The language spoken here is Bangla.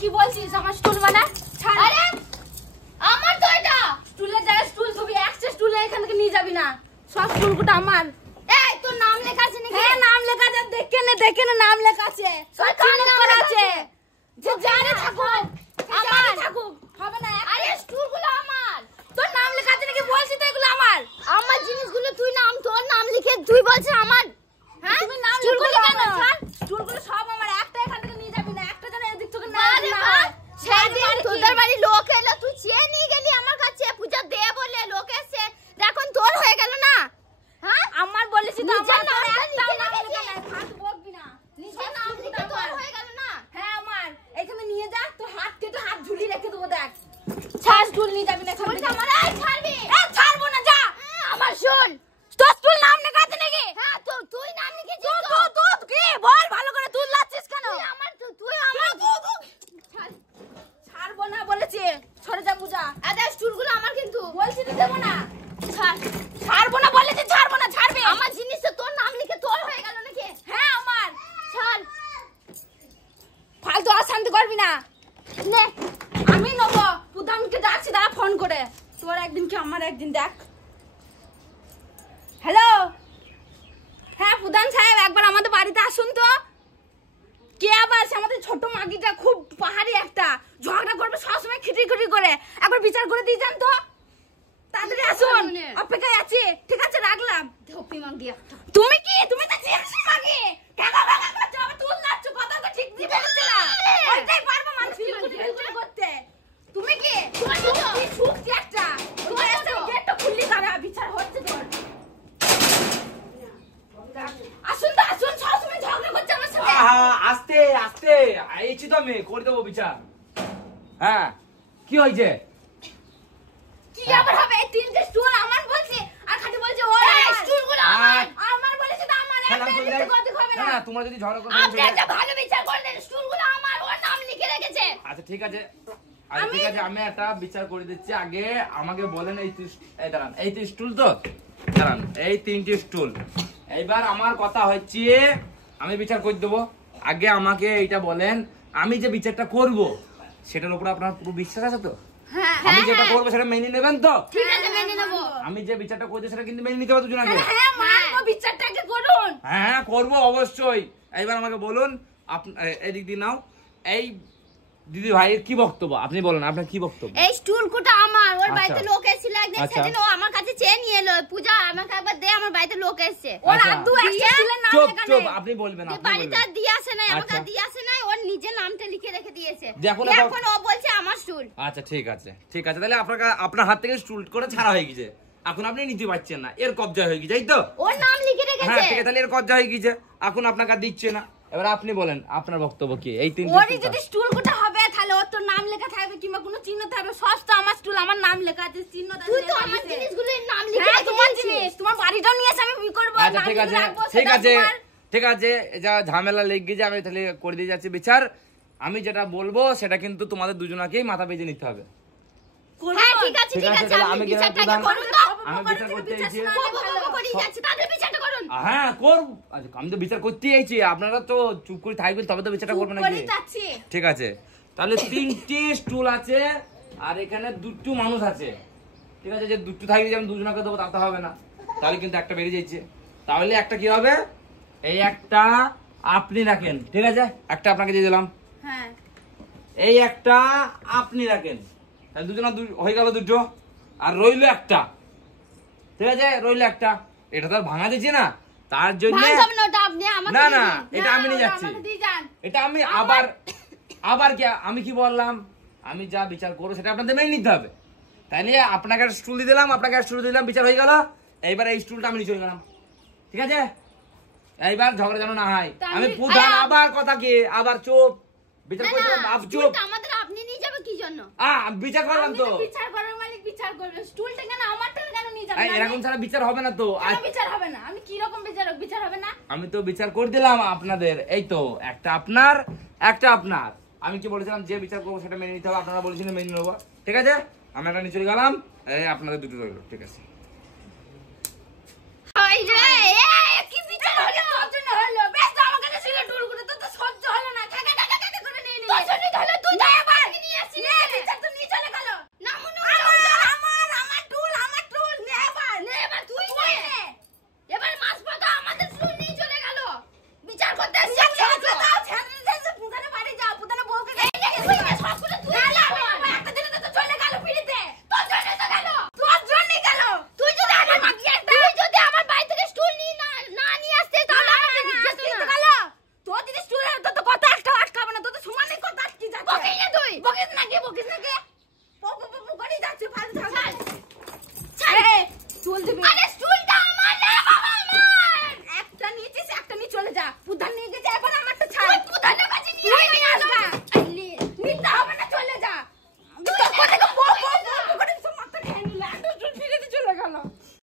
কি বলছিস আমার স্টুল মানে? আরে আমার তো এটা স্টুলের জায়গায় স্টুল ছবি একটা স্টুলে এখান থেকে নিয়ে যাবি না, সব স্টুলগুলো আমার। এই তোর নাম লেখা আছে নাকি? হ্যাঁ নাম লেখা আছে, দেখে নে নাম লেখা আছে, সরকার নাম করা আছে। যে জানে থাকুক আমার থাকুক হবে না। আরে স্টুলগুলো আমার, তোর নাম লেখা আছে নাকি বলছিস তো এগুলো আমার? আমার জিনিসগুলো তুই নাম তোর নাম লিখে তুই বলছিস আমার। হ্যাঁ তুমি নাম লিখলি কেন? স্টুলগুলো সব আমার, একটা এখান থেকে নিয়ে যাবি না, একটা যেন এদিক থেকে না হয়। সেদিন তোদের বাড়ি লোক এলো, তুই চেয়ে নিয়ে গেলি আমার কাছে পূজা দে বলে, লোক এসে এখন তোর হয়ে গেল না। হ্যাঁ আমার বলেছি তো আমার নাম লেখা নাই, হাত বকবি না, নিজে নাম লিখে তোর হয়ে গেল না। হ্যাঁ আমার, এখানে নিয়ে যা, তোর হাত কেটে হাত ঝুলিয়ে রেখে দেবো। দেখ ছাড়, স্টুল নিয়ে যাবি না এখান থেকে। আমার এই ছাড়বি? এই ছাড়বো না, যা। আমার শুন, তোর স্টুল নাম লেখা আছে নাকি? হ্যাঁ তো তুই নাম লিখেছিস তো। তো কি বল ভালো করে, তুই লাচ্ছিস কেন? তুই আমার ছাড়বো না বলেছি, সরে যা পূজা। আরে স্টুলগুলো আমার কিন্তু বলছি তো দেবো না। ছাড়বো না বলেছি, ছাড়বো না, ছাড়বি। আমার জিনিস তো তোর নাম লিখে তোর হয়ে গেল নাকি? হ্যাঁ আমার, ছাড়। ফালতু অশান্তি করবি না, নে আমি নেবো। প্রধানকে ডাকছি দাঁড়া ফোন করে, তোর একদিন কি আমার একদিন। দেখ হ্যালো, হ্যাঁ প্রধান সাহেব একবার আমাদের বাড়িতে আসুন তো। কে আবার? আমাদের ছোট মাগিটা খুব পাহাড়ি একটা, ঝগড়া করবে সবসময় খিটি করে, একবার বিচার করে দিয়ে যান তো। তাড়াতাড়ি আসুন, অপেক্ষায় আছি। ঠিক আছে রাখলাম। ধপি মাগি একটা। তুমি কি? তুমি তো জিনিস মাগি, কাকা কাকা করছো, আবার তুল নাচছো, কথা তো ঠিক দিতে পারছ না। ওইটাই পারবো মানুষ ফিল করতে। তুমি কি? তুমি সুখি একটা, তোমার একটা গেটটা খুললি কারা বিচার হচ্ছে তোর। আসুন তো আসুন, সবসময় ঝগড়া করছে আমার সাথে। আস্তে আস্তে আইছি তো, আমি করে দেবো বিচার। হ্যাঁ কি হয়েছে? কি আবার হবে? এই তিনটে স্টুল আমার বলছে, আর খালি বলছে ওর স্টুলগুলো আমার। আমার বলেছে তো আমার, একটা দিতে কথা হবে না। না তোমরা যদি ঝগড়া করো, আপনি একটা ভালো বিচার করে দেন, স্টুলগুলো আমার, ওর নাম লিখে রেখেছে। আচ্ছা ঠিক আছে, আচ্ছা ঠিক আছে, আমি একটা বিচার করে দিচ্ছি। আগে আমাকে বলেন, এই দাঁড়ান, এই তো স্টুল তো, দাঁড়ান, এই তিনটি স্টুল। এইবার আমার কথা হচ্ছে, আমি বিচার করে দেবো। আগে আমাকে এইটা বলেন, আমি যে বিচারটা করব সেটার উপর আপনার পুরো বিশ্বাস আছে তো? আমি যেটা করবো সেটা মেনে নেবেন তো? ঠিক আছে মেনে নেব। আমি যে বিচারটা করছি সেটা কিন্তু মেনে নিতে হবে দুজন আগে। হ্যাঁ মানবো, বিচারটাকে করুন। হ্যাঁ করবো অবশ্যই। এইবার আমাকে বলুন, এদিক দিয়ে নাও, এই দিদি ভাইয়ের কি বক্তব্য আপনি বলেন, আপনার কি বক্তব্য? এই স্টুল কোটা আমার, ওর বাড়িতে লোক এসেছিল একদিন, সেদিন ও আমার কাছে চেয়ে নিয়ে এলো, পূজা আমাকে একবার দে, আমার বাড়িতে লোক এসেছে। ওর আদু একটা স্টুলের নাম লেখা নেই। চুপ আপনি বলবেন, আপনি বাড়িতে দিয়ে আসে নাই, আমাকে দিয়ে আসে নাই, ওর নিজের নামটা লিখে রেখে দিয়েছে। এখন ও বলছে আমার স্টুল। আচ্ছা ঠিক আছে ঠিক আছে, তাহলে আপনার হাত থেকে স্টুল করে ছাড়া হয়ে গেছে, এখন আপনি নিতে পারছেন না, এর কবজা হয়ে গেছে, এই তো? ওর নাম লিখে রেখেছে। হ্যাঁ ঠিক আছে, তাহলে এর কবজা হয়ে গেছে, এখন আপনাকে দিচ্ছে না। এবার আপনি বলেন আপনার বক্তব্য কি? এই তিনটে ওরই যদি স্টুল কোটা হবে তাহলে ওর তো নাম লেখা থাকবে কিংবা কোনো চিহ্ন থাকবে, সব তো আমার স্টুল, আমার নাম লেখা আছে, চিহ্ন আছে। তুই তো আমার জিনিসগুলোর নাম লিখে রেখেছিস। তোমার জিনিস, তোমার বাড়িটাও নিয়ে এসে আমি কি করব? আচ্ছা ঠিক আছে ঠিক আছে ঠিক আছে, যা ঝামেলা লেগে গেছে আমি তাহলে করে দিয়ে যাচ্ছি বিচার। আমি যেটা বলবো সেটা কিন্তু তোমাদের দুজনাকেই মাথা পেতে নিতে হবে। হ্যাঁ ঠিক আছে ঠিক আছে, আমি বিচারটা করুন তো। আমি বিচার করতে আইছি, করি যাচ্ছে, তাহলে বিচারটা করুন। হ্যাঁ করব। আচ্ছা আমি তো বিচার করতেই আইছি, আপনারা তো চুপ করে থাকবেন তবে তো বিচারটা করবেন নাকি? ঠিক আছে, তাহলে তিনটি স্টুল আছে আর এখানে দুটো মানুষ আছে। ঠিক আছে, যে দুটো থাকলে যে আমি দুজনকে দেবো তা হবে না, তাহলে কিন্তু একটা বেরিয়ে যাচ্ছে। তাহলে একটা কি হবে, এই একটা আপনি রাখেন, ঠিক আছে, একটা আপনাকে দিয়ে দিলাম। হ্যাঁ এই একটা আপনি রাখেন, তাহলে দুজন হয়ে গেল দুটো, আর রইলো একটা। ঠিক আছে রইলো একটা, এটা তো আর ভাঙা দিচ্ছি না, তার জন্য না না এটা আমি নিয়ে যাচ্ছি। এটা আমি আবার কি আমি কি বললাম, আমি যা বিচার করবো সেটা আপনাদের মেনে নিতে হবে। তাইলে আপনাকে একটা স্টুল দিয়ে দিলাম, আপনাকে একটা স্টুল দিলাম, বিচার হয়ে গেল। এইবার এই স্টুলটা আমি নিয়ে চলে গেলাম, ঠিক আছে? এইবার ঝগড়া যেন না হয়। আমি প্রধান আবার কথা কি, আবার চুপ, বিচার করতে আপ চুপ। আমাদের আপনি নিয়ে যাবে কি জন্য? বিচার করলাম তো, বিচার করার মালিক বিচার করবেন, স্টুলটা কেন আমারটা কেন নিয়ে যাবে না এরকম ছাড়া বিচার হবে না তো। কেন বিচার হবে না? আমি কি রকম বিচার হবে না? আমি তো বিচার করে দিলাম আপনাদের, এই তো একটা আপনার একটা আপনার। আমি কি বলেছিলাম যে বিচার করবো সেটা মেনে নিতে হবে, আপনারা বলেছিলেন মেনে নেবো, ঠিক আছে। আমি একটা নিয়ে চলে গেলাম, এই আপনাদের দুটো রইলো, ঠিক আছে। হাই রে, কি বিচার হলো? তোর জন্য হলো। বেশ তো আমার কাছে ছিল টুলগুলো, তো সহ্য হলো না। কাকা করে নিয়ে নিয়ে। তোর জন্য হলো, তুই তো এবার নিয়ে আসছিস। নে বিচার তো নিয়ে চলে গেল। না মনে আমার টুল নে এবার তুই নে। এবার মাছ পাতা আমাদের টুল নিয়ে চলে গেল। বিচার করতে আসছে। ছেড়ে পুতানে বাড়ি যাও, পুতানে বউকে তুই নে সবগুলো তুই না একটা দিনে তো চলে গেল পিড়িতে। তোর জন্য তো গেল। তোর জন্য গেল। তুই যদি আমার মাগিয়ে আমার বাড়ি থেকে স্টুল নিয়ে না নিয়ে আসতে তাহলে আমাকে জিজ্ঞাসা না গেল। তোর যদি স্টুল তো কত একটা আটকাবে না, তো সমানে কত আটকি যাচ্ছে। বকিস না তুই। বকিস না কি পপু করে যাচ্ছে ফালতু থাক। ছাড়ে স্টুল দিবি। আরে স্টুলটা আমার না বাবা আমার। একটা নিয়েছিস, একটা নিয়ে চলে যা। প্রধান নিয়ে গেছে, এখন আমারটা ছাড়। প্রধানের কাছে নিয়ে আসবা। নিতে হবে না, চলে যা। তুই কোথায়